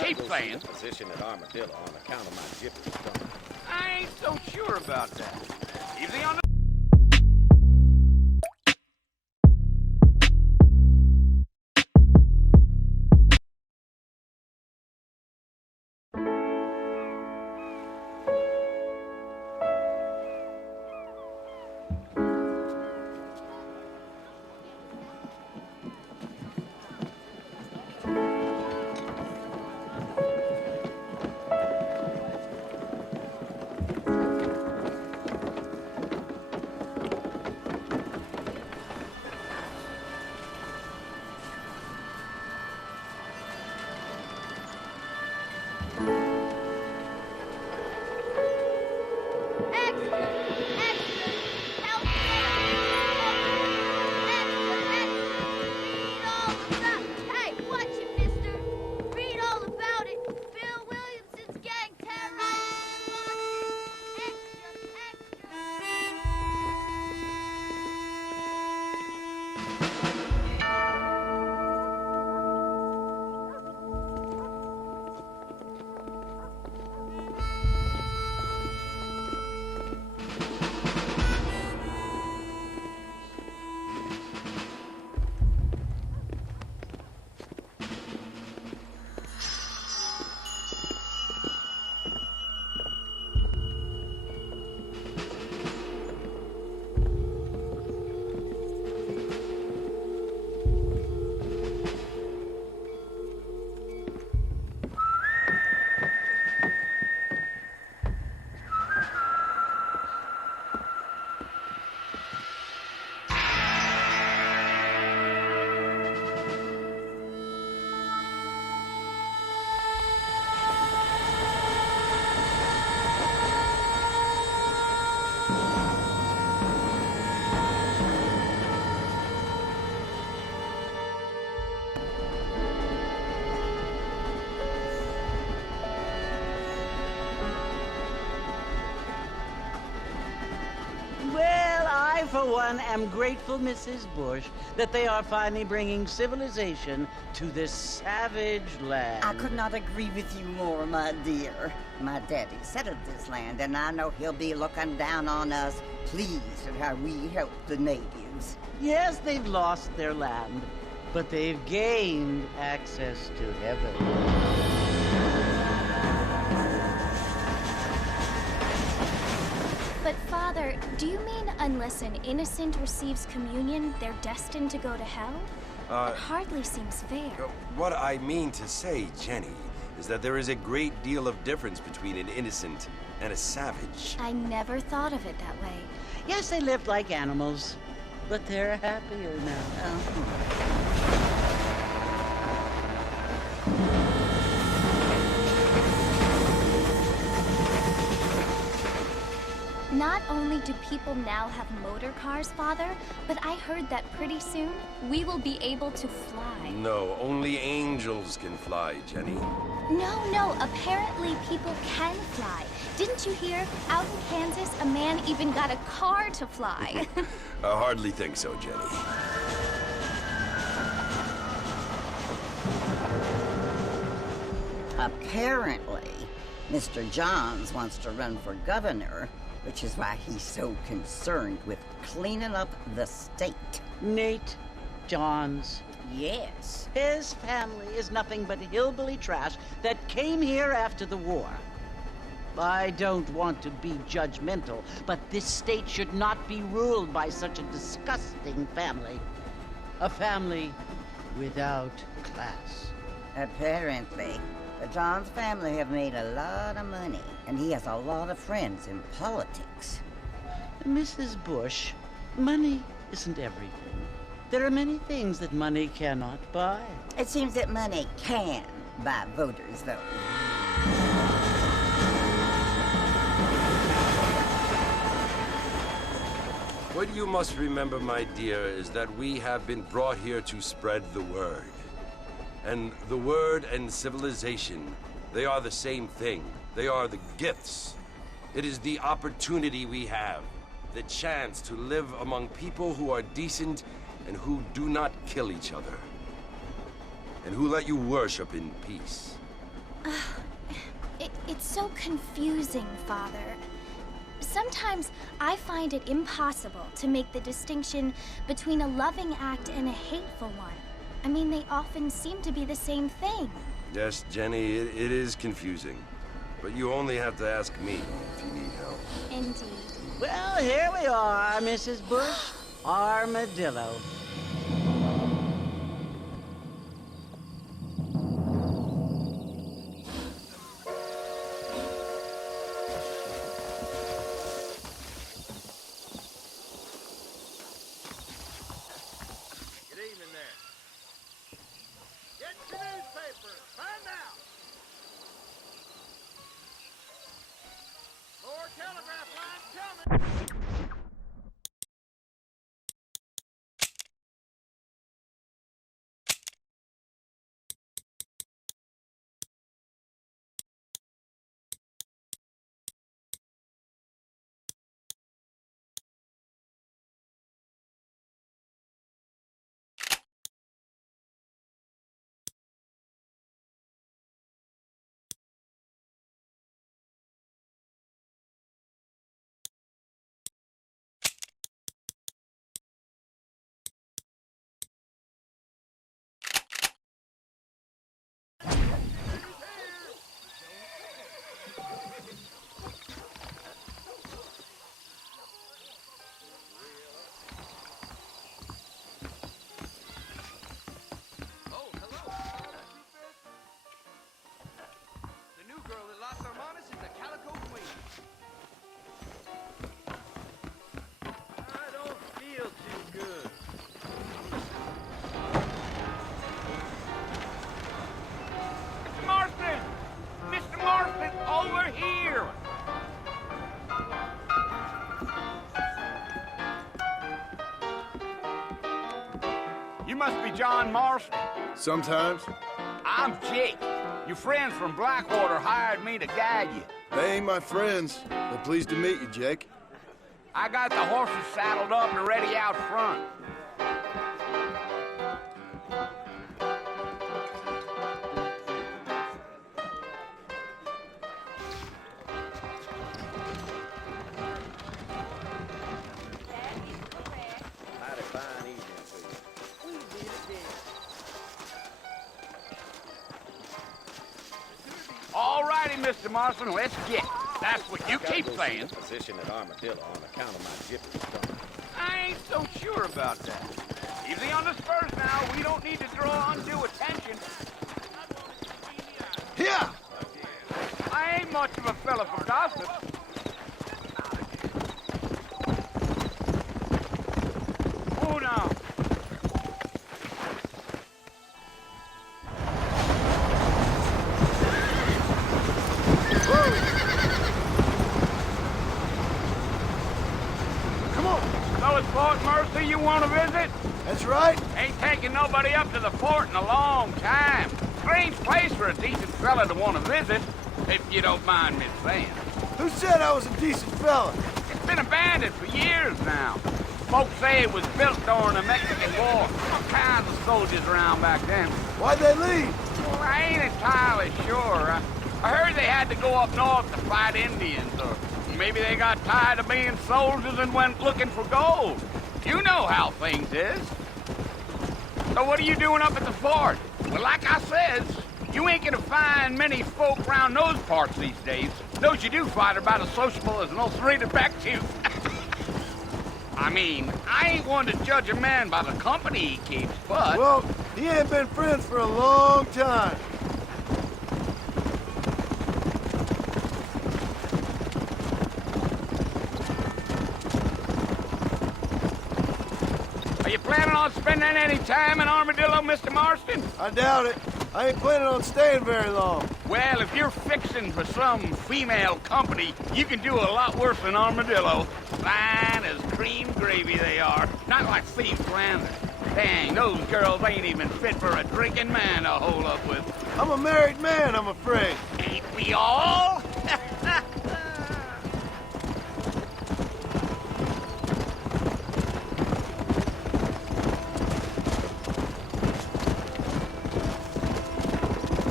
Keep playing. Position at Armadillo on account of my gypsy stomach. I ain't so sure about that. Easy on the... For one, am grateful, Mrs. Bush, that they are finally bringing civilization to this savage land. I could not agree with you more, my dear. My daddy settled this land, and I know he'll be looking down on us, pleased at how we help the natives. Yes, they've lost their land, but they've gained access to heaven. But, Father, do you mean unless an innocent receives communion, they're destined to go to hell? It hardly seems fair. What I mean to say, Jenny, is that there is a great deal of difference between an innocent and a savage. I never thought of it that way. Yes, they lived like animals, but they're happier now. Not only do people now have motor cars, Father, but I heard that pretty soon we will be able to fly. No, only angels can fly, Jenny. No, apparently people can fly. Didn't you hear? Out in Kansas, a man even got a car to fly. I hardly think so, Jenny. Apparently, Mr. Johns wants to run for governor, which is why he's so concerned with cleaning up the state. Nate Johns. Yes. His family is nothing but hillbilly trash that came here after the war. I don't want to be judgmental, but this state should not be ruled by such a disgusting family. A family without class. Apparently. The Johns family have made a lot of money, and he has a lot of friends in politics. Mrs. Bush, money isn't everything. There are many things that money cannot buy. It seems that money can buy voters, though. What you must remember, my dear, is that we have been brought here to spread the word. And the word and civilization, they are the same thing. They are the gifts. It is the opportunity we have, the chance to live among people who are decent and who do not kill each other, and who let you worship in peace. confusing, Father. Sometimes I find it impossible to make the distinction between a loving act and a hateful one. I mean, they often seem to be the same thing. Yes, Jenny, it is confusing. But you only have to ask me if you need help. Indeed. Well, here we are, Mrs. Bush. Armadillo. Good evening there. Get your newspapers. Find out. More telegraph lines coming. I don't feel too good. Mr. Marston! Mr. Marston, over here! You must be John Marston. Sometimes. I'm Jake. Your friends from Blackwater hired me to guide you. They ain't my friends, but pleased to meet you, Jake. I got the horses saddled up and ready out front. Mighty fine evening to you. All righty, Mr. Marston, let's get it. That's what you keep saying. Position at Armadillo on account of my gypsy stomach. I ain't so sure about that. Easy on the spurs now. We don't need to draw undue attention. Here! I ain't much of a fella for gossip. Oh, now. Come on! So it's Fort Mercy you want to visit? That's right. Ain't taking nobody up to the fort in a long time. Strange place for a decent fella to want to visit, if you don't mind me saying. Who said I was a decent fella? It's been abandoned for years now. Folks say it was built during the Mexican War. All kinds of soldiers around back then. Why'd they leave? Well, I ain't entirely sure. I heard they had to go up north to fight Indians, or maybe they got tired of being soldiers and went looking for gold. You know how things is. So what are you doing up at the fort? Well, like I says, you ain't gonna find many folk around those parts these days. Those you do find are about as sociable as an ulcerated back tooth. I mean, I ain't one to judge a man by the company he keeps, but... Well, he ain't been friends for a long time. Are you planning on spending any time in Armadillo, Mr. Marston? I doubt it. I ain't planning on staying very long. Well, if you're fixing for some female company, you can do a lot worse than Armadillo. Fine as cream gravy they are. Not like city slanders. Dang, those girls ain't even fit for a drinking man to hold up with. I'm a married man, I'm afraid. Ain't we all?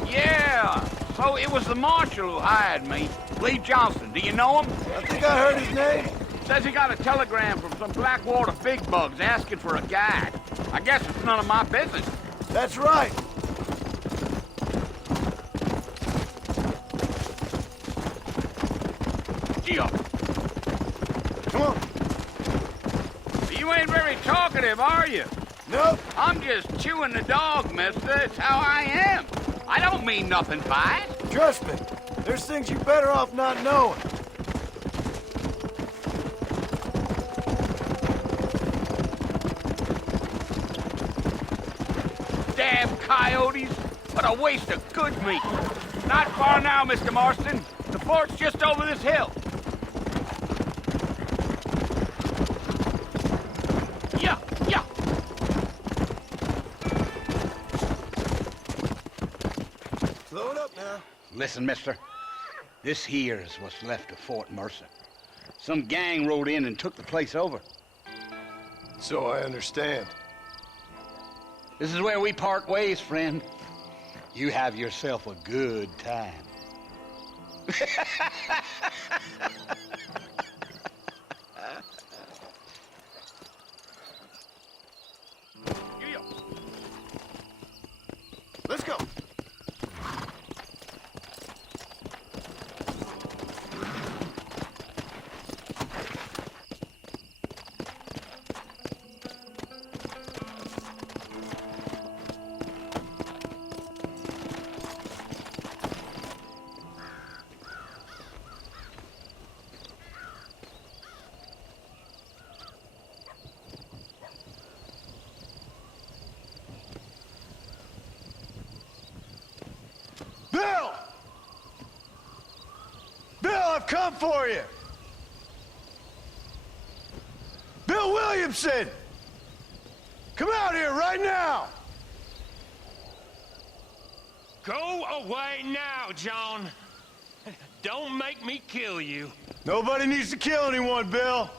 Yeah, so it was the marshal who hired me. Lee Johnson, do you know him? I think I heard his name. Says he got a telegram from some Blackwater big bugs asking for a guide. I guess it's none of my business. That's right. Gee-up. Come on. You ain't very talkative, are you? Nope. I'm just chewing the dog, mister. It's how I am. I don't mean nothing by it. Trust me. There's things you're better off not knowing. Damn coyotes. What a waste of good meat. Not far now, Mr. Marston. The fort's just over this hill. Yeah, yeah. Slow it up now. Listen, mister. This here is what's left of Fort Mercer. Some gang rode in and took the place over. So I understand. This is where we part ways, friend. You have yourself a good time. Yeah. Let's go. Bill! Bill, I've come for you! Bill Williamson! Come out here right now! Go away now, John. Don't make me kill you. Nobody needs to kill anyone, Bill.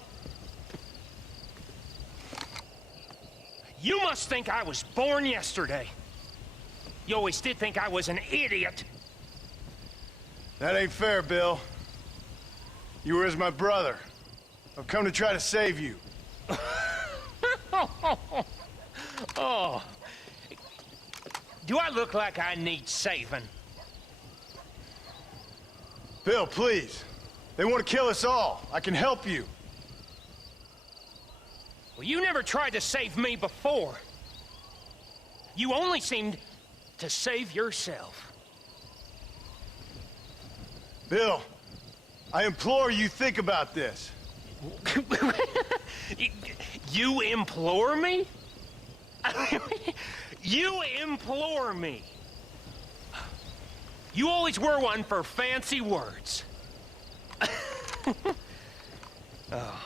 You must think I was born yesterday. You always did think I was an idiot. That ain't fair, Bill. You were as my brother. I've come to try to save you. Oh. Do I look like I need saving? Bill, please. They want to kill us all. I can help you. Well, you never tried to save me before. You only seemed to save yourself. Bill, I implore you think about this. You implore me? You implore me? You always were one for fancy words. Oh.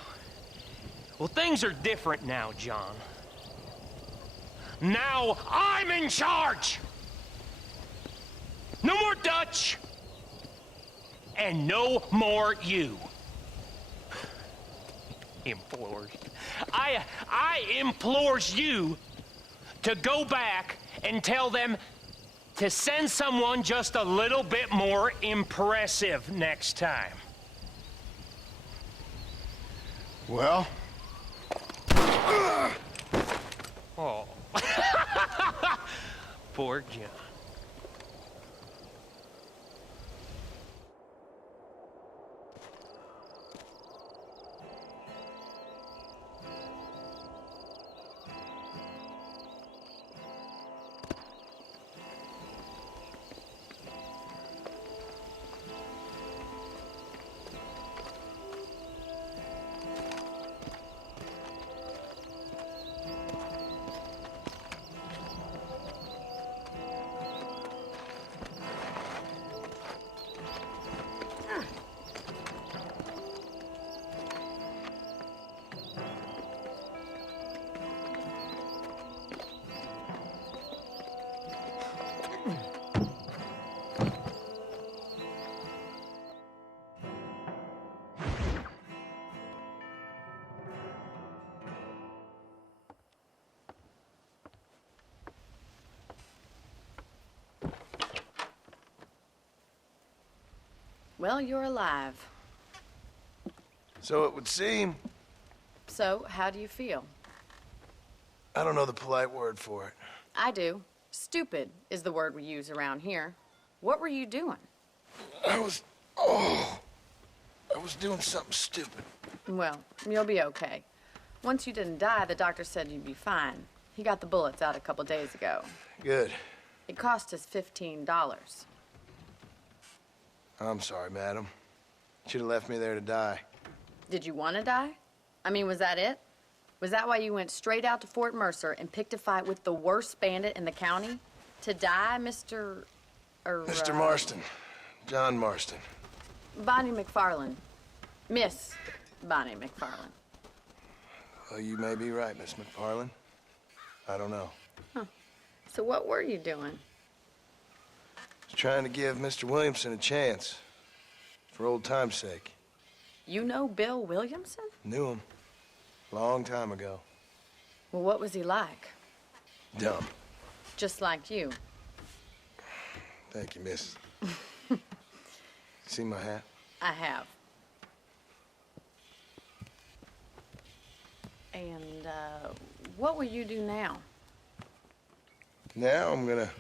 Well, things are different now, John. Now I'm in charge! No more Dutch! And no more you. Implores. I implores you to go back and tell them to send someone just a little bit more impressive next time. Well? Oh. Poor John. Well, you're alive. So it would seem. So, how do you feel? I don't know the polite word for it. I do. Stupid is the word we use around here. What were you doing? I was doing something stupid. Well, you'll be okay. Once you didn't die, the doctor said you'd be fine. He got the bullets out a couple days ago. Good. It cost us $15. I'm sorry, madam. Should have left me there to die. Did you want to die? I mean, was that it? Was that why you went straight out to Fort Mercer and picked a fight with the worst bandit in the county? To die, Mr. Mr. Marston. John Marston. Bonnie McFarland. Miss Bonnie McFarland. Well, you may be right, Miss McFarland. I don't know. Huh. So what were you doing? Was trying to give Mr. Williamson a chance. For old time's sake. You know Bill Williamson? Knew him. Long time ago. Well, what was he like? Dumb. Just like you. Thank you, miss. See my hat? I have. And, what will you do now? Now I'm gonna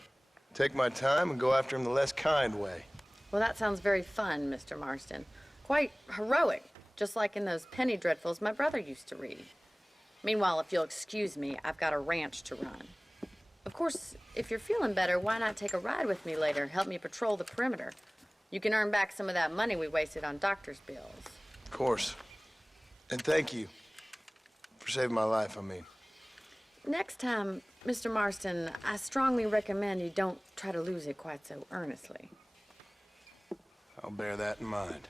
take my time and go after him the less kind way. Well, that sounds very fun, Mr. Marston. Quite heroic, just like in those penny dreadfuls my brother used to read. Meanwhile, if you'll excuse me, I've got a ranch to run. Of course, if you're feeling better, why not take a ride with me later? Help me patrol the perimeter. You can earn back some of that money we wasted on doctor's bills. Of course. And thank you. For saving my life, I mean. Next time, Mr. Marston, I strongly recommend you don't try to lose it quite so earnestly. I'll bear that in mind.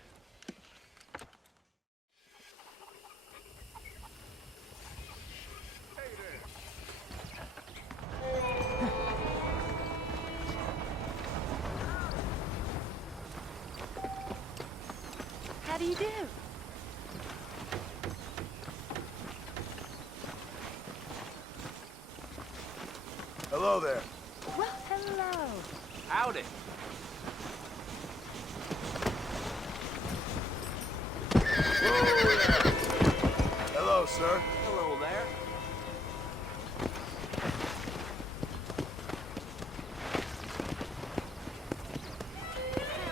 How do you do? Hello there. Well, hello. Howdy. Hello, sir. Hello there.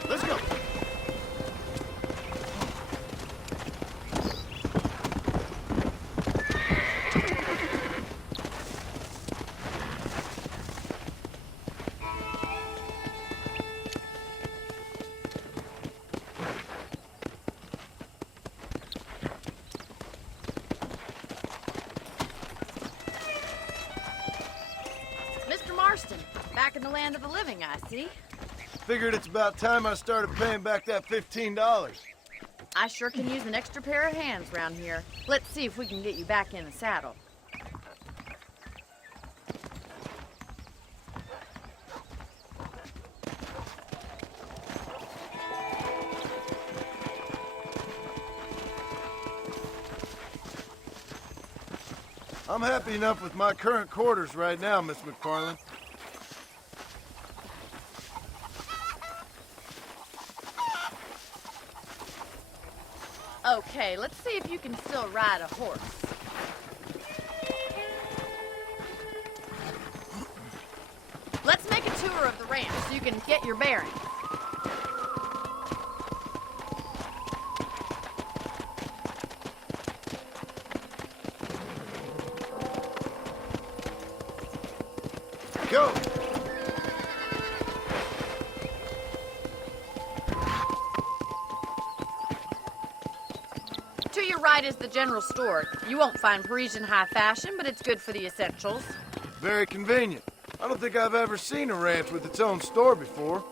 Let's go. Mr. Marston, back in the land of the living, I see. Figured it's about time I started paying back that $15. I sure can use an extra pair of hands round here. Let's see if we can get you back in the saddle. I'm happy enough with my current quarters right now, Miss McFarland. Okay, let's see if you can still ride a horse. Let's make a tour of the ranch so you can get your bearings. Go! To your right is the general store. You won't find Parisian high fashion, but it's good for the essentials. Very convenient. I don't think I've ever seen a ranch with its own store before.